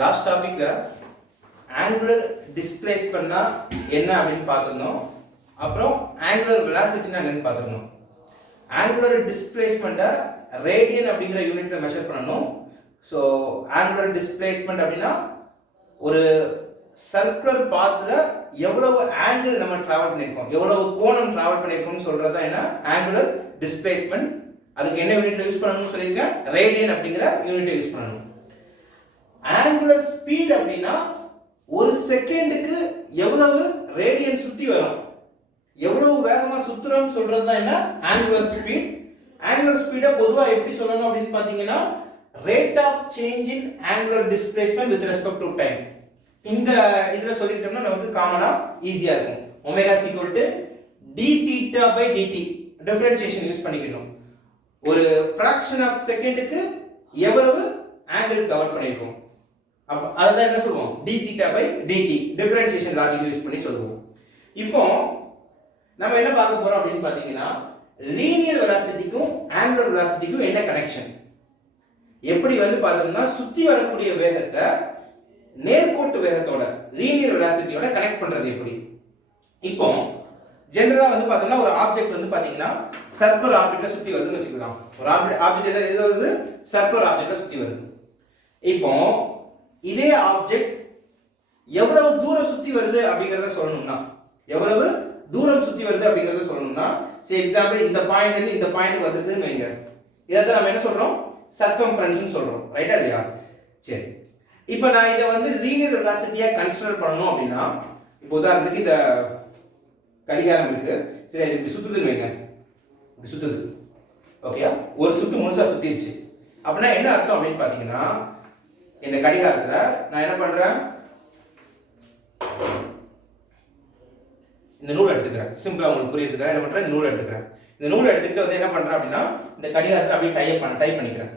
Last டாபிக்ல angular டிஸ்பிளேஸ்மென்ட்னா என்ன அப்படின்னு பார்த்துருந்தோம். அப்புறம் ஆங்குலர் வெலாசிட்டினா என்னன்னு பார்த்துருந்தோம். ஆங்குலர் டிஸ்பிளேஸ்மெண்ட்டை ரேடியன் அப்படிங்கிற யூனிட்ல மெஷர் பண்ணணும். ஸோ ஆங்குலர் டிஸ்பிளேஸ்மெண்ட் அப்படின்னா ஒரு சர்க்குலர் பாத்ல எவ்வளவு ஆங்கிள் நம்ம டிராவல் பண்ணியிருக்கோம், எவ்வளவு கோணம் டிராவல் பண்ணியிருக்கோம்னு சொல்றது தான் என்ன ஆங்குலர் டிஸ்பிளேஸ்மெண்ட். அதுக்கு என்ன யூனிட்ல யூஸ் பண்ணணும்னு சொல்லியிருக்கேன், ரேடியன் அப்படிங்கிற யூனிட்டை யூஸ் பண்ணணும். ஆங்குலர் ஸ்பீட் அப்படின்னா ஒரு செகண்டுக்கு எவ்வளவு ரேடியன் சுத்தி வரும், எவ்வளவு வேகமா சுத்துறோம்னு சொல்றது தான் என்ன ஆங்குலர் ஸ்பீட். ஆங்குலர் ஸ்பீடை பொதுவா எப்படி சொல்லணும் அப்படின்னு பாத்தீங்கன்னா rate of change in angular displacement with respect to time. இந்த இதுல சொல்லிட்டோம்னா நமக்கு காமனா ஈஸியா இருக்கும். Omega is equal to d theta by dt differentiation use பண்ணிக்கணும். ஒரு ஃபிராக்ஷன் ஆஃப் செகண்டுக்கு எவ்வளவு ஆங்கிள் கவர் பண்ணிருக்கோம், அப்ப அதான் என்ன சொல்லுவோம் d theta by dt differentiation logic use பண்ணி சொல்லுவோம். இப்போ நம்ம என்ன பார்க்க போறோம் அப்படின்னு பாத்தீங்கன்னா லீனியர் வெலாசிட்டிக்கும் ஆங்குலர் வெலாசிட்டிக்கும் என்ன கனெக்ஷன், எப்படி வந்து பார்த்தோம்னா சுத்தி வரக்கூடிய வேகத்தை நேர்கோட்டு வேகத்தோட லீனியர் வெலாசிட்டியோட கனெக்ட் பண்றது எப்படி. இப்போ ஜெனரலா வந்து பார்த்தோம்னா ஒரு ஆப்ஜெக்ட் வந்து பாத்தீங்கன்னா சர்க்குலர் ஆப்ஜெக்ட்ல சுத்தி வருதுன்னு வச்சுக்கலாம். ஒரு ஆப்ஜெக்ட் எதுல வருது, சர்க்குலர் ஆப்ஜெக்ட்ல சுத்தி வருது. இப்போ இதே ஆப்ஜெக்ட் எவ்வளவு தூரம் சுத்தி வருது அப்படிங்கறத சொல்லணும்னா, எவ்வளவு தூரம் சுத்தி வருது அப்படிங்கறத சொல்லணும்னா, சே எக்ஸாம்பிள் இந்த பாயிண்ட்ல இருந்து இந்த பாயிண்ட் வந்திருக்குன்னு வைங்க, இத நம்ம என்ன சொல்றோம் சர்க்கம்ஃபரன்ஸ்னு சொல்றோம், ரைட்டா இல்லையா? சரி, இப்போ நான் இதை வந்து லீனியர் வெலாசிட்டியா கன்சிடர் பண்ணணும் அப்படின்னா, இப்போ உதாரணத்துக்கு இந்த கடிகாரம் இருக்கு, சரி இது இப்படி சுத்துதுன்னு வைங்க, இப்படி சுத்துது, ஓகேயா? ஒரு சுத்து முழுசா சுத்திருச்சு அப்படின்னா என்ன அர்த்தம் அப்படின்னு பாத்தீங்கன்னா இந்த கடிகாரத்துல நான் என்ன பண்றேன், இந்த நூல் எடுத்துக்கிறேன். சிம்பிளா உங்களுக்கு புரியுதுக்காக என்ன பண்றேன், நூல் எடுத்துக்கிறேன். இந்த நூல் எடுத்துக்கிட்டு வந்து என்ன பண்றேன் அப்படின்னா இந்த கடிகாரத்தை அப்படியே டைப் பண்ணிக்கிறேன்.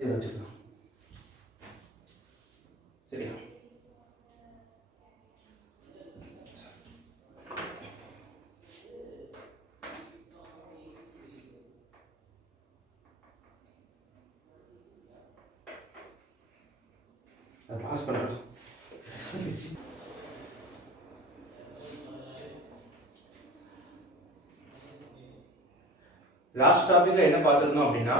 இதை வச்சுக்கலாம், சரியா? பாஸ் பண்றேன். லாஸ்ட் டாபிக்ல என்ன பார்த்திருந்தோம் அப்படின்னா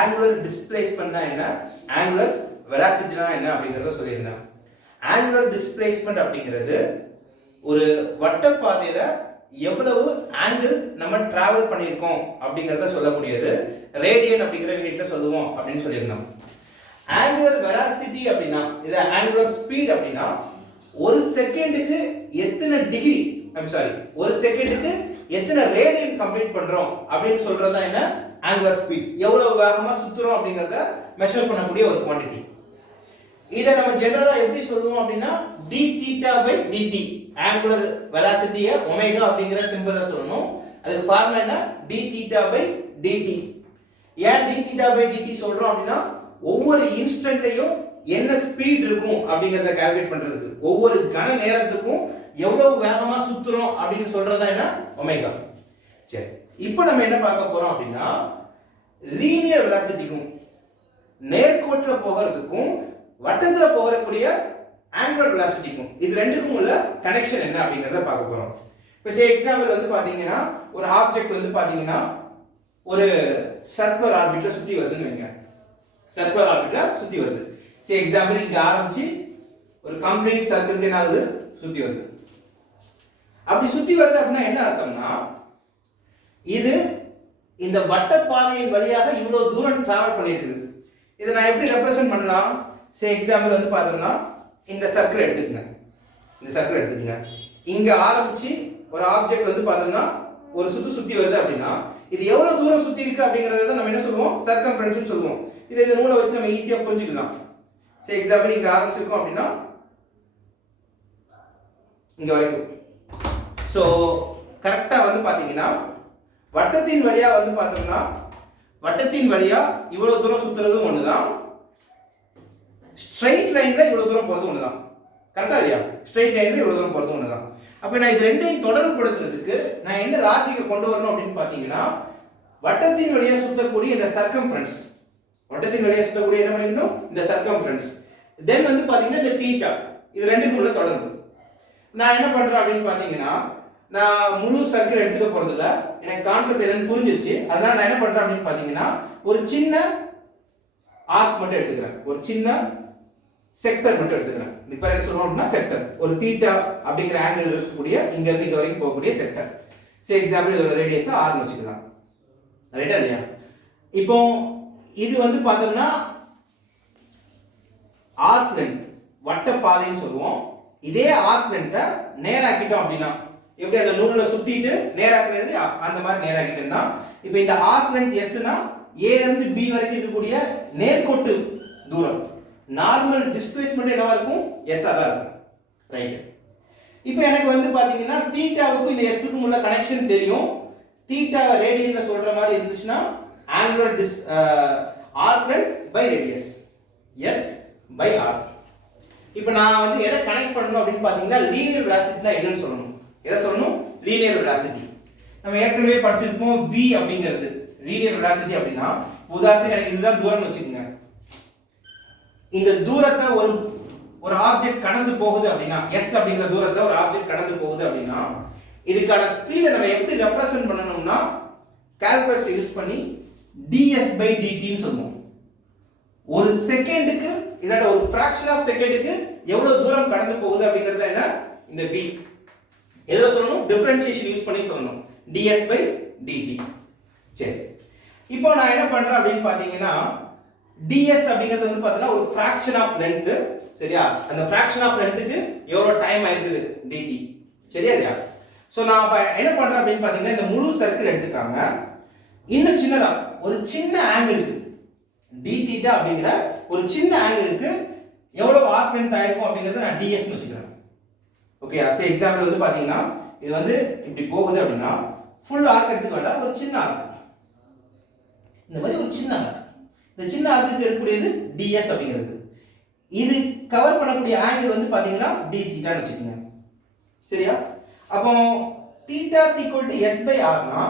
ஆங்குலர் டிஸ்பிளேஸ்மென்ட்னா என்ன, ஆங்குலர் வெலாசிட்டினா என்ன அப்படிங்கறத சொல்லியிருந்தேன். ஆங்குலர் டிஸ்பிளேஸ்மென்ட் அப்படிங்கிறது ஒரு வட்ட பாதையில எவ்வளவு ஆங்கிள் நம்ம டிராவல் பண்ணியிருக்கோம் அப்படிங்கறத சொல்லக்கூடியது. ரேடியன் அப்படிங்கிற யூனிட்ல சொல்லுவோம் அப்படின்னு சொல்லியிருந்தோம். ஆங்குலர் வெலாசிட்டி அப்படின்னா இது ஆங்குலர் ஸ்பீட் அப்படின்னா ஒரு செகண்டுக்கு எத்தனை டிகிரி, ஒரு செகண்டுக்கு எத்தனை ரேடியன் கம்ப்ளீட் பண்றோம் அப்படின்னு சொல்றது தான் என்ன ஆங்குலர் ஸ்பீட். எவ்வளவு வேகமா சுத்துறோம் அப்படிங்கறத மெஷர் பண்ணக்கூடிய ஒரு குவாண்டிட்டி. இத நம்ம ஜெனரலா எப்படி சொல்லுவோம் அப்படின்னா d theta by dt angular வெலாசிட்டியை ஒமேகா அப்படிங்கிற சிம்பல்ல சொல்லணும். அதுக்கு ஃபார்முலா என்ன d theta by dt. ஏன் d theta by dt சொல்றோம் அப்படின்னா ஒவ்வொரு இன்ஸ்டன்ட்லயும் என்ன ஸ்பீட் இருக்கும் அப்படிங்கறத கால்குலேட் பண்றதுக்கு, ஒவ்வொரு கண நேரத்துக்கும் எவ்வளவு வேகமா சுத்துறோம் அப்படின்னு சொல்றதா என்ன ஒமேகா. சரி, இப்போ நம்ம என்ன பார்க்க போறோம் அப்படின்னா லீனியர் வெலாசிட்டிக்கும் நேர்கோட்டுல போகிறதுக்கும் வட்டத்துல போகக்கூடிய ஆங்குலர் வெலாசிட்டிக்கும் இது ரெண்டுக்கும் உள்ள கனெக்ஷன் என்ன அப்படிங்கறத பார்க்க போறோம். இப்போ சே எக்ஸாம்பிள் வந்து பாத்தீங்கன்னா ஒரு ஆப்ஜெக்ட் வந்து பாத்தீங்கன்னா ஒரு சர்க்குலர் ஆர்பிட்ல சுத்தி வருதுன்னு வைங்க, சர்க்குலர் ஆர்பிட்ல சுத்தி வருது. சே எக்ஸாம்பிள் இங்க ஆரம்பிச்சு ஒரு கம்ப்ளீட் சர்க்கிளுக்கு என்ன ஆகுது, சுத்தி வருது. அப்படி சுத்தி வருது அப்படின்னா என்ன அர்த்தம்னா இது இந்த வட்ட பாதையின் வழியாக இவ்வளவு தூரம் டிராவல் பண்ணிருக்குது. இதை நான் எப்படி ரெப்ரசென்ட் பண்ணலாம், சே எக்ஸாம்பிள் வந்து பார்த்தோம்னா இந்த சர்க்கிள் எடுத்துக்கங்க, இந்த சர்க்கிள் எடுத்துக்கங்க. இங்க ஆரம்பிச்சு ஒரு ஆப்ஜெக்ட் வந்து பார்த்தோம்னா ஒரு சுத்தி வருது அப்படின்னா இது எவ்வளவு தூரம் சுத்தி இருக்கு அப்படிங்கறத நம்ம என்ன சொல்லுவோம் சர்க்கம்ஃபரன்ஸ்னு சொல்லுவோம். இதை இந்த நூலை வச்சு நம்ம ஈஸியா புரிஞ்சுக்கலாம். சே எக்ஸாம்பிள் இங்க ஆரம்பிச்சிருக்கோம் அப்படின்னா இங்க வரைக்கும். சோ கரெக்டா வந்து பாத்தீங்கன்னா வட்டத்தின் வழியா வந்து பார்த்தோம்னா வட்டத்தின் வழியா இவ்வளவு தூரம் சுத்துறதும் ஒண்ணுதான், ஸ்ட்ரைட் லைன்ல இவ்வளவு தூரம் போறது ஒண்ணுதான், கரெக்டா இல்லையா? ஸ்ட்ரைட் லைன்ல இவ்வளவு தூரம் போறது ஒண்ணுதான். அப்ப நான் இது ரெண்டையும் தொடர்புபடுத்துறதுக்கு நான் என்ன லாஜிக்கை கொண்டு வரணும் அப்படின்னு பாத்தீங்கன்னா வட்டத்தின் வழியா சுத்தக்கூடிய இந்த சர்க்கம்ஃபரன்ஸ், வட்டத்தின் வழியா சுத்தக்கூடிய என்ன பண்ணிக்கணும், இந்த சர்க்கம்ஃபரன்ஸ். தென் வந்து பாத்தீங்கன்னா இந்த தீட்டா, இது ரெண்டுக்கும் உள்ள தொடர்பு. நான் என்ன பண்றேன் அப்படின்னு பாத்தீங்கன்னா, நான் முழு சர்க்கிள் எடுத்துக்க போறது இல்ல, எனக்கு கான்செப்ட் என்னன்னு புரிஞ்சிருச்சு. அதனால நான் என்ன பண்றேன் அப்படின்னு பாத்தீங்கன்னா, ஒரு சின்ன ஆர்க் மட்டும் எடுத்துக்கிறேன், ஒரு சின்ன செக்டர் மட்டும் எடுத்துக்கிறேன். இப்போ என்ன சொல்றோம் அப்படின்னா செக்டர், ஒரு தீட்டா அப்படிங்கிற ஆங்கிள் இருக்கக்கூடிய இங்க இருந்து இங்க வரைக்கும் போகக்கூடிய செக்டர். சரி, எக்ஸாம்பிள் இதோட ரேடியஸ் r னு வச்சுக்கலாம். ரைட்டா இல்லையா? இப்போ இது வந்து பார்த்தோம்னா ஆர்க் லென்த், வட்ட பாதைன்னு சொல்லுவோம். இதே ஆர்க் லென்த்தை நேராக்கிட்டோம் அப்படின்னா, எப்படி அந்த நூல்ல சுத்திட்டு நேராக்குறது அந்த மாதிரி நேராக்கிட்டோம்னா, இப்போ இந்த ஆர்க் லென்த் s னா a ல இருந்து b வரைக்கும் இருக்கக்கூடிய நேர்கோட்டு தூரம், நார்மல் டிஸ்பிளேஸ்மென்ட் என்னவா இருக்கும், s ஆ தான் இருக்கும். ரைட். இப்போ எனக்கு வந்து பாத்தீங்கன்னா தீட்டாவுக்கு இந்த s க்கும் உள்ள கனெக்ஷன் தெரியும். தீட்டாவை ரேடியன்ல சொல்ற மாதிரி இருந்துச்சுன்னா angular arc length by radius, s by r. இப்போ நான் வந்து எதை கனெக்ட் பண்ணனும் அப்படின்னு பாத்தீங்கன்னா லீனியர் வெலாசிட்டினா என்னன்னு சொல்லணும். எதை சொல்லணும்? Linear velocity. நம்ம ஏற்கனவே படிச்சிருப்போம் v அப்படிங்கிறது லீனியர் வெலாசிட்டி அப்படின்னா, உதாரணத்துக்கு எனக்கு இதுதான் தூரம்னு வச்சுக்கோங்க. இந்த தூரத்தை ஒரு ஆப்ஜெக்ட் கடந்து போகுது அப்படின்னா, s அப்படிங்கிற தூரத்தை ஒரு ஆப்ஜெக்ட் கடந்து போகுது அப்படின்னா, இதுக்கான ஸ்பீடை நம்ம எப்படி ரெப்ரசன்ட் பண்ணணும்னா கால்குலஸ் யூஸ் பண்ணி ds by dt ன்னு சொல்லுவோம். ஒரு செகண்டுக்கு இல்லனா ஒரு fraction ஆஃப் செகண்டுக்கு எவ்வளவு தூரம் கடந்து போகுது அப்படிங்கறது என்ன, இந்த v. எதுல சொல்லணும்? டிஃபரன்ஷியேஷன் யூஸ் பண்ணி சொல்லணும், ds by dt. சரி, இப்போ நான் என்ன பண்றேன் அப்படின்னு பாத்தீங்கன்னா, ds அப்படிங்கிறது வந்து பார்த்தீங்கன்னா ஒரு fraction ஆஃப் லென்த். சரியா? அந்த fraction ஆஃப் லென்த்துக்கு எவ்வளவு டைம் ஆயிருக்குது, dt. சரியா இல்லையா? சோ நான் என்ன பண்றேன் அப்படின்னு பாத்தீங்கன்னா, இந்த முழு சர்க்கிள் எடுத்துக்காம இன்னும் சின்னதா ஒரு சின்ன ஆங்கிளுக்கு d θ அப்படிங்கிற ஒரு சின்ன ஆங்கிளுக்கு எவ்வளவு ஆர்க் லென்த் ஆயிருக்கும் அப்படிங்கறத நான் ds னு வச்சுக்கிறேன். ஓகே, சே எக்ஸாம்பிள் வந்து பாத்தீங்கன்னா இது வந்து இப்படி போகுது அப்படின்னா ஃபுல் ஆர்க் எடுத்துக்க வேண்டாம், ஒரு சின்ன ஆர்க், இந்த மாதிரி ஒரு சின்ன ஆர்க். இந்த சின்ன ஆர்க்குக்கு இருக்கக்கூடியது ds அப்படிங்கிறது. இது கவர் பண்ணக்கூடிய ஆங்கிள் வந்து பாத்தீங்கன்னா d θ னு வச்சுக்கோங்க. சரியா? அப்போ θ s by r னா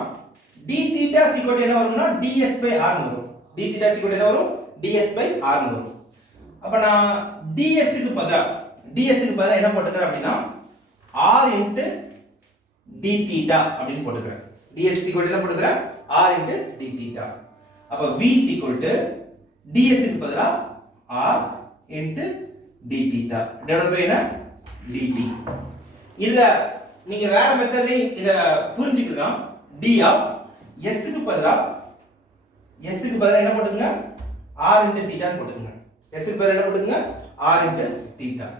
d θ என்ன வரும்னா ds by r னு வரும். d θ என்ன வரும்? ds by r னு வரும். அப்ப நான் ds க்கு பதிலா என்ன போட்டுக்கறேன் அப்படினா r into d θ அப்படினு போட்டுக்கறேன். ds என்ன போட்டுக்கறேன்? r into d θ. அப்ப v ds க்கு பதிலா r into d θ divided by என்ன? dt. இல்ல நீங்க வேற மெத்தட்ல இத புரிஞ்சிக்கலாம். d of s க்கு பதிலா என்ன போட்டுங்க? r into θ ன்னு போட்டுங்க. s க்கு பதிலா என்ன போட்டுங்க? r into θ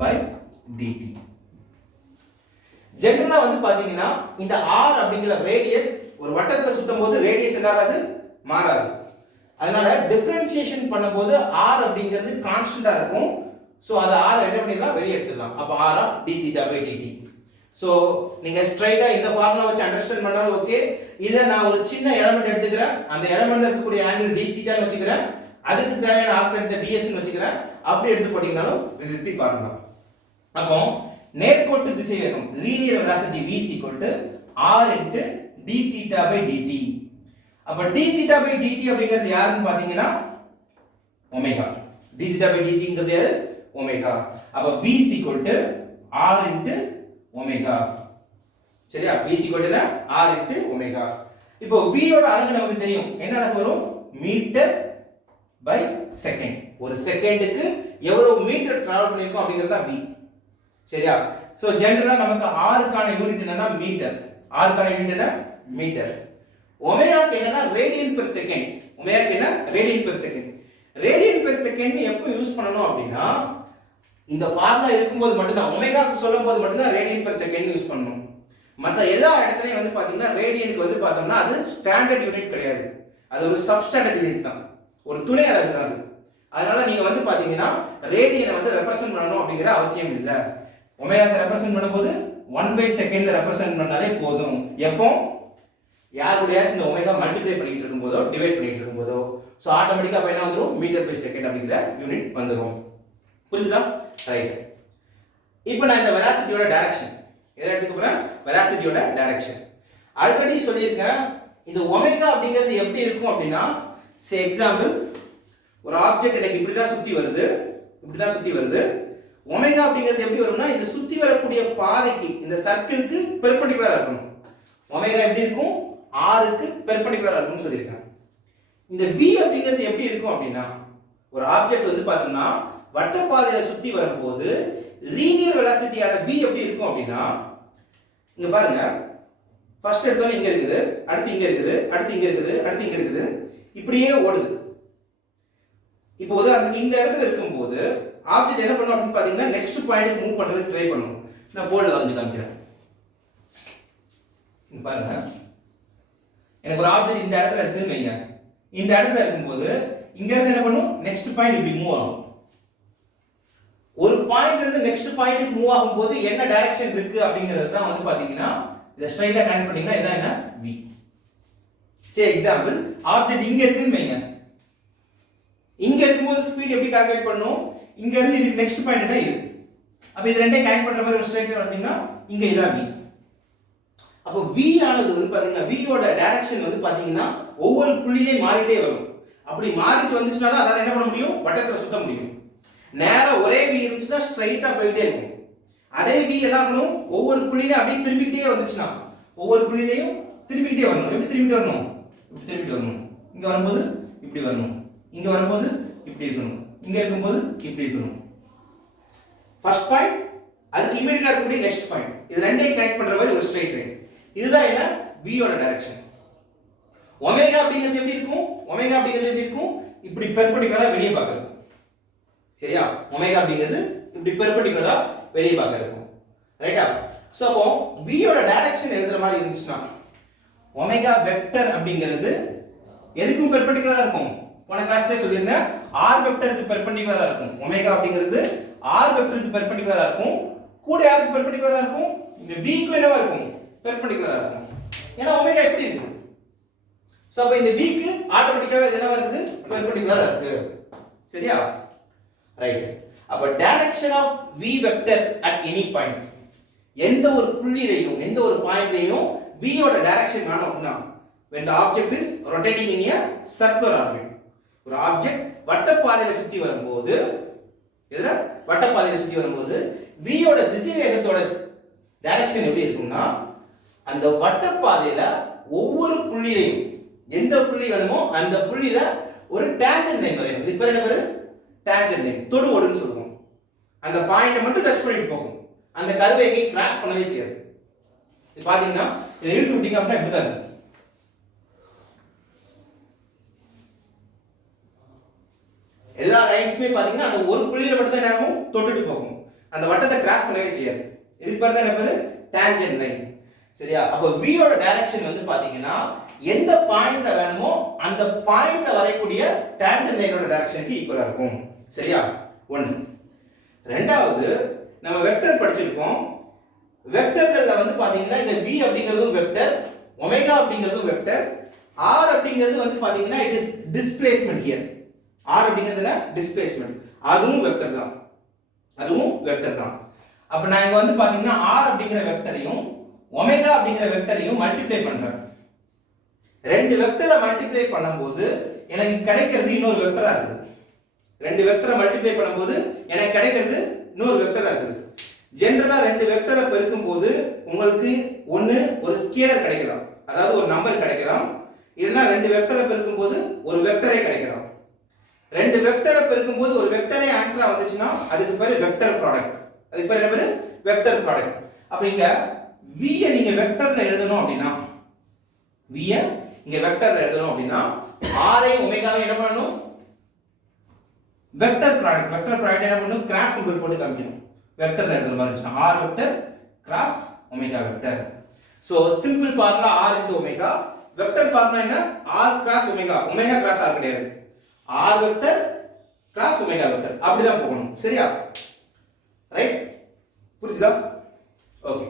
by dt. ஜெனரலா வந்து பாத்தீங்கன்னா இந்த r அப்படிங்கிற ரேடியஸ் ஒரு வட்டத்துல சுத்தும்போது ரேடியஸ் என்ன ஆகாது? மாறாது. அதனால டிஃபரன்ஷியேஷன் பண்ணும்போது r அப்படிங்கிறது கான்ஸ்டன்ட்டா இருக்கும். சோ அத r என்ன பண்ணிடலாம்? வெளிய எடுத்துடலாம். அப்ப r of d θ by dt. So நீங்க ஸ்ட்ரைட்டா இந்த ஃபார்முலா வச்சு அண்டர்ஸ்டாண்ட் பண்ணாலும் ஓகே, இல்ல நான் ஒரு சின்ன எலிமெண்ட் எடுத்துக்கிறேன், அந்த எலிமெண்ட்ல இருக்கக்கூடிய ஆங்கிள் d θ ன்னு வச்சுக்கிறேன், அதுக்கு தேவையான ஆர்க் லென்த் ds ன்னு வச்சுக்கிறேன், அப்படி எடுத்து போடிங்கனாலும் this is the formula. அப்போ நேர்கோட்டு திசைவேகம் linear velocity v r into d θ by dt. அப்ப d θ by dt அப்படிங்கிறது யாருன்னு பாத்தீங்கன்னா ஒமேகா. d θ by dt ங்கிறது யாரு? ஒமேகா. அப்ப v r into ஒமேகா. சரியா? v என்ன? r into omega. இப்போ v யோட அலகு நமக்கு தெரியும். என்ன அலகு வரும்? Metre by second. ஒரு செகண்டுக்கு எவ்வளவு மீட்டர் டிராவல் பண்ணிருக்கோம் அப்படிங்கறது தான் v. சரியா? சோ ஜெனரலா நமக்கு r க்கான யூனிட் என்னன்னா மீட்டர். r க்கான யூனிட் என்ன? மீட்டர். ஒமேகாக்கு என்னன்னா ரேடியன் பெர் செகண்ட். ஒமேகாக்கு என்ன? Radian per second. Radian per second எப்போ யூஸ் பண்ணனும் அப்படினா இந்த ஃபார்முலா இருக்கும்போது மட்டும் தான், ஒமேகாக்கு சொல்லும்போது மட்டும் தான் ரேடியன் பெர் செகண்ட் யூஸ் பண்ணனும். மத்த எல்லா இடத்துலயும் வந்து பாத்தீங்கன்னா ரேடியனுக்கு வந்து பார்த்தோம்னா அது ஸ்டாண்டர்ட் யூனிட் கிடையாது. அது ஒரு சப்ஸ்டாண்டர்ட் யூனிட் தான். ஒரு துணை அலகு தான் அது. அதனால நீங்க வந்து பாத்தீங்கன்னா ரேடியனை வந்து ரெப்ரசன்ட் பண்ணனும் அப்படிங்கற அவசியம் இல்ல. ஒமேகாவை ரெப்ரசன்ட் பண்ணும்போது 1/செகண்ட்ல ரெப்ரசன்ட் பண்ணாலே போதும். எப்போ யாருடைய இந்த ஒமேகா மல்டிப்ளை பண்ணிட்டு இருக்கும்போதோ டிவைட் பண்ணிட்டு இருக்கும்போதோ சோ ஆட்டோமேட்டிக்கா அப்ப என்ன வந்துரும்? மீட்டர் பை செகண்ட் அப்படிங்கற யூனிட் வந்துரும். புரியுதா? ரைட். இப்போ நான் இந்த வெலாசிட்டியோட டைரக்ஷன் எதை எடுத்துக்க போறேன்? வெலாசிட்டியோட டைரக்ஷன். ஆல்ரெடி சொல்லியிருக்கேன் இந்த ஒமேகா அப்படிங்கிறது எப்படி இருக்கும் அப்படின்னா, சே எக்ஸாம்பிள், ஒரு ஆப்ஜெக்ட் எனக்கு இப்படி தான் சுத்தி வருது. ஒமேகா அப்படிங்கிறது எப்படி வரும்னா, இந்த சுத்தி வரக்கூடிய பாதைக்கு, இந்த சர்க்கிளுக்கு பெர்பெண்டிகுலரா இருக்கணும். ஒமேகா எப்படி இருக்கும்? r க்கு பெர்பெண்டிகுலரா இருக்கும்னு சொல்லியிருக்கேன். இந்த v அப்படிங்கிறது எப்படி இருக்கும் அப்படின்னா, ஒரு ஆப்ஜெக்ட் வந்து பார்த்தோம்னா வட்டப்பாதையில சுத்தி வரும்போது லீனியர் வெலாசிட்டியான v எப்படி இருக்கும் அப்படின்னா, இங்க பாருங்க, ஃபர்ஸ்ட் எடுத்தோம் இங்க இருக்குது, அடுத்து இங்க இருக்குது, அடுத்து இங்க இருக்குது, அடுத்து இங்க இருக்குது, இப்படியே ஓடுது. இப்போ உதாரணத்துக்கு இந்த இடத்துல இருக்கும்போது ஆப்ஜெக்ட் என்ன பண்ணும் அப்படின்னு பாத்தீங்கன்னா, நெக்ஸ்ட் பாயிண்ட்க்கு மூவ் பண்றதுக்கு ட்ரை பண்ணும். நான் போர்டுல வரைஞ்சு காமிக்கிறேன். இங்க பாருங்க, எனக்கு ஒரு ஆப்ஜெக்ட் இந்த இடத்துல இருக்குன்னு வைங்க. இந்த இடத்துல இருக்கும்போது இங்க இருந்து என்ன பண்ணும், நெக்ஸ்ட் பாயிண்ட் இப்படி மூவ் ஆகும். ஒரு பாயிண்ட்ல இருந்து நெக்ஸ்ட் பாயிண்ட்க்கு மூவ் ஆகும்போது என்ன டைரக்ஷன் இருக்கு அப்படிங்கிறது தான் வந்து பாத்தீங்கன்னா, இத ஸ்ட்ரைட்டா கனெக்ட் பண்ணீங்கன்னா இதான் என்ன, v. சே எக்ஸாம்பிள், ஆப்ஜெக்ட் இங்க இருக்குன்னு வைங்க. இங்க இருக்கும்போது ஸ்பீட் எப்படி கால்குலேட் பண்ணனும், இங்க இருந்து இதுக்கு நெக்ஸ்ட் பாயிண்ட் என்ன இது. அப்ப இது ரெண்டையும் கனெக்ட் பண்ற மாதிரி ஒரு ஸ்ட்ரைட்டா வந்தீங்கன்னா இங்க இதான் v. அப்ப v ஆனது வந்து பாத்தீங்கன்னா, v யோட டைரக்ஷன் வந்து பாத்தீங்கன்னா ஒவ்வொரு புள்ளியிலே மாறிட்டே வரும். அப்படி மாறிட்டு வந்துச்சுனா தான் அதால என்ன பண்ண முடியும், வட்டத்துல சுத்த முடியும். நேரா ஒரே v இருந்துச்சுனா ஸ்ட்ரைட்டா போயிட்டே இருக்கும். அதே v எல்லாரும் ஒவ்வொரு புள்ளியில அப்படியே திரும்பிட்டே வந்துச்சுனா ஒவ்வொரு புள்ளியிலயும் திரும்பிட்டே வரணும். எப்படி திரும்பிட்டு வரணும், இப்படி திரும்பிட்டு வரணும். இங்க வரும்போது இப்படி வரணும், இங்க வரும்போது இப்படி இருக்கணும், இங்க இருக்கும்போது இப்படி இருக்கணும். ஃபர்ஸ்ட் பாயிண்ட், அதுக்கு இமிடியேட்டா இருக்கக்கூடிய நெக்ஸ்ட் பாயிண்ட், இது ரெண்டையும் கனெக்ட் பண்ற மாதிரி ஒரு ஸ்ட்ரைட் லைன். இதுதான் என்ன, v யோட டைரக்ஷன். ஒமேகா அப்படிங்கிறது எப்படி இருக்கும், ஒமேகா அப்படிங்கிறது எப்படி இருக்கும், இப்படி பெர்பெண்டிகுலரா வெளிய பார்க்கிறது. சரியா, ஒமேகா அப்படிங்கிறது இப்படி பெர்பெண்டிகுலரா வெளிய பார்க்க இருக்கும். ரைட்டா? சோ அப்போ v யோட டைரக்ஷன் எழுதுற மாதிரி இருந்துச்சுனா ஒமேகா வெக்டர் அப்படிங்கிறது எதுக்கும் பெர்பெண்டிகுலரா இருக்கும். போன கிளாஸ்லயே சொல்லியிருந்தேன், r வெக்டருக்கு பெர்பெண்டிகுலரா இருக்கும். ஒமேகா அப்படிங்கிறது r வெக்டருக்கு பெர்பெண்டிகுலரா இருக்கும். கூட யாருக்கு பெர்பெண்டிகுலரா இருக்கும், இந்த v க்கு என்னவா இருக்கும், பெர்பெண்டிகுலரா இருக்கும். ஏன்னா ஒமேகா எப்படி இருக்கு. சோ அப்ப இந்த v க்கு ஆட்டோமேட்டிக்காவே என்னவா இருக்குது, பெர்பெண்டிகுலரா இருக்கு. சரியா? ரைட். அப்ப direction of v vector at any point, எந்த ஒரு புள்ளியிலையும் எந்த ஒரு பாயிண்ட்லயும் v யோட டைரக்ஷன் வேணும் அப்படினா, when the object is rotating in a circular orbit, ஒரு ஆப்ஜெக்ட் வட்டப்பாதையில சுத்தி வரும்போது, இதுல வட்டப்பாதையில சுத்தி வரும்போது v யோட திசைவேகத்தோட டைரக்ஷன் எப்படி இருக்கும்னா, அந்த வட்டப்பாதையில ஒவ்வொரு புள்ளியிலையும் எந்த புள்ளி வேணுமோ அந்த புள்ளியில ஒரு டான்ஜென்ட் லைன் வரையணும். இதுக்கு பேர் என்ன பேரு, டான்ஜென்ட் லைன், தொடுகோடுன்னு சொல்லுவோம். அந்த பாயிண்ட மட்டும் டச் பண்ணிட்டு போகும், அந்த கர்வை எங்கேயும் கிராஸ் பண்ணவே செய்யாது. இது பாத்தீங்கன்னா இதை இழுத்து விட்டீங்க அப்படின்னா இப்படிதான் இருக்கு. எல்லா லைன்ஸுமே பாத்தீங்கன்னா அந்த ஒரு புள்ளியில மட்டும் தான் என்ன தொட்டுட்டு போகும், அந்த வட்டத்தை கிராஸ் பண்ணவே செய்யாது. இதுக்கு பேர் தான் என்ன பேரு, டான்ஜென்ட் லைன். சரியா? அப்ப v யோட டைரக்ஷன் வந்து பாத்தீங்கன்னா எந்த பாயிண்ட்ல வேணுமோ அந்த பாயிண்ட்ல வரையக்கூடிய டான்ஜென்ட் லைனோட டைரக்ஷனுக்கு ஈக்குவலா இருக்கும். சரியா? 1. ரெண்டாவது, நம்ம வெக்டர் படிச்சிருக்கோம். வெக்டர்கள்ல வந்து பாத்தீங்கன்னா இந்த v அப்படிங்கிறதும் வெக்டர், ஒமேகா அப்படிங்கிறதும் வெக்டர், r அப்படிங்கிறது வந்து பாத்தீங்கன்னா it is displacement here. r அப்படிங்கிறதுல டிஸ்பிளேஸ்மென்ட், அதுவும் வெக்டர் தான், அதுவும் வெக்டர் தான். அப்ப நான் இங்க வந்து பாத்தீங்கன்னா r அப்படிங்கிற வெக்டரையும் ஒமேகா அப்படிங்கிற வெக்டரையும் மல்டிப்ளை பண்றேன். ரெண்டு வெக்டரை மல்டிப்ளை பண்ணும்போது எனக்கு கிடைக்கிறது இன்னொரு வெக்டரா இருக்குது. ரெண்டு வெக்டரை மல்டிப்ளை பண்ணும்போது எனக்கு கிடைக்கிறது இன்னொரு வெக்டரா இருக்குது. ஜெனரலா ரெண்டு வெக்டரை பெருக்கும்போது உங்களுக்கு ஒன்னு ஒரு ஸ்கேலர் கிடைக்கலாம், அதாவது ஒரு நம்பர் கிடைக்கலாம். இல்லனா ரெண்டு வெக்டரை பெருக்கும்போது ஒரு வெக்டரே கிடைக்கலாம். ரெண்டு வெக்டரை பெருக்கும்போது ஒரு வெக்டரே ஆன்சரா வந்துச்சுன்னா அதுக்கு பேரு வெக்டர் ப்ராடக்ட். அதுக்கு பேர் என்ன பேரு, வெக்டர் ப்ராடக்ட். அப்ப இங்க v ய நீங்க வெக்டர்ல எழுதணும் அப்படினா, v ய இங்க வெக்டர்ல எழுதணும் அப்படினா r ஐ ஒமேகாவை என்ன பண்ணனும், வெக்டர் ப்ராடக்ட். வெக்டர் ப்ராடக்ட் என்ன பண்ணனும், கிராஸ் சிம்பல் போட்டு காமிக்கணும். வெக்டர்ல எழுதுற மாதிரி இருந்துச்சுனா r vector cross omega vector. So simple formula r into omega. Vector formula என்ன, r cross omega. Omega cross r கிடையாது, r vector cross omega vector. அப்படிதான் போகணும். சரியா? ரைட்? புரியுதா? ஓகே.